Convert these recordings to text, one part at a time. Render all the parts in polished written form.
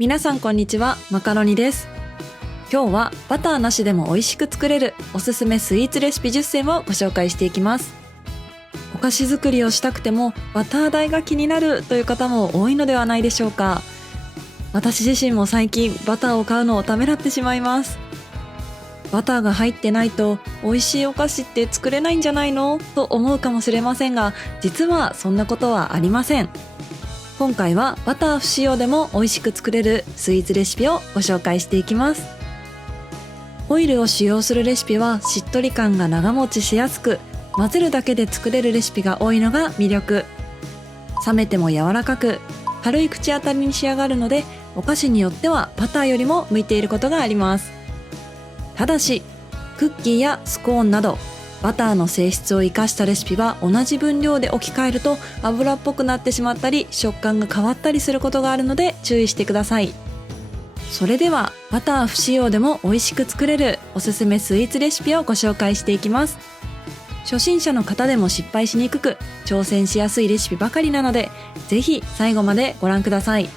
皆さんこんにちは、マカロニです。今日はバターなしでも美味しく作れるおすすめスイーツレシピ10選をご紹介していきます。お菓子作りをしたくてもバター代が気になるという方も多いのではないでしょうか。私自身も最近バターを買うのをためらってしまいます。バターが入ってないと美味しいお菓子って作れないんじゃないのと思うかもしれませんが、実はそんなことはありません。今回はバター不使用でも美味しく作れるスイーツレシピをご紹介していきます。オイルを使用するレシピはしっとり感が長持ちしやすく、混ぜるだけで作れるレシピが多いのが魅力。冷めても柔らかく軽い口当たりに仕上がるので、お菓子によってはバターよりも向いていることがあります。ただしクッキーやスコーンなどバターの性質を生かしたレシピは同じ分量で置き換えると油っぽくなってしまったり食感が変わったりすることがあるので注意してください。それではバター不使用でも美味しく作れるおすすめスイーツレシピをご紹介していきます。初心者の方でも失敗しにくく挑戦しやすいレシピばかりなので、ぜひ最後までご覧ください。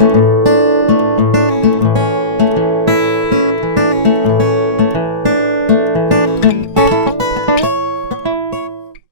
す。